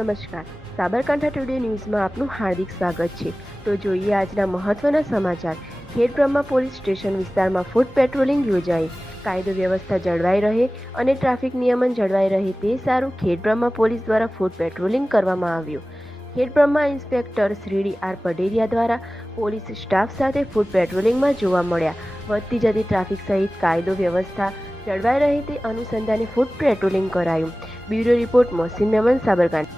નમસ્કાર, સાબરકાંઠા ટુડે ન્યૂઝમાં આપનું હાર્દિક સ્વાગત છે। તો જોઈએ આજના મહત્વના સમાચાર। ખેડબ્રહ્મા પોલીસ સ્ટેશન વિસ્તારમાં ફૂટ પેટ્રોલિંગ યોજાઈ। કાયદો વ્યવસ્થા જળવાઈ રહે અને ટ્રાફિક નિયમન જળવાઈ રહે તે સારું ખેડબ્રહ્મા પોલીસ દ્વારા ફૂટ પેટ્રોલિંગ કરવામાં આવ્યું। ખેડબ્રહ્મા ઇન્સ્પેક્ટર શ્રી ડી.આર. પટેરિયા દ્વારા પોલીસ સ્ટાફ સાથે ફૂટ પેટ્રોલિંગમાં જોવા મળ્યા। વધતી જતી ટ્રાફિક સહિત કાયદો વ્યવસ્થા જળવાઈ રહે તે અનુસંધાને ફૂટ પેટ્રોલિંગ કરાયું। Bureau report Mohsin Memon, Sabarkantha.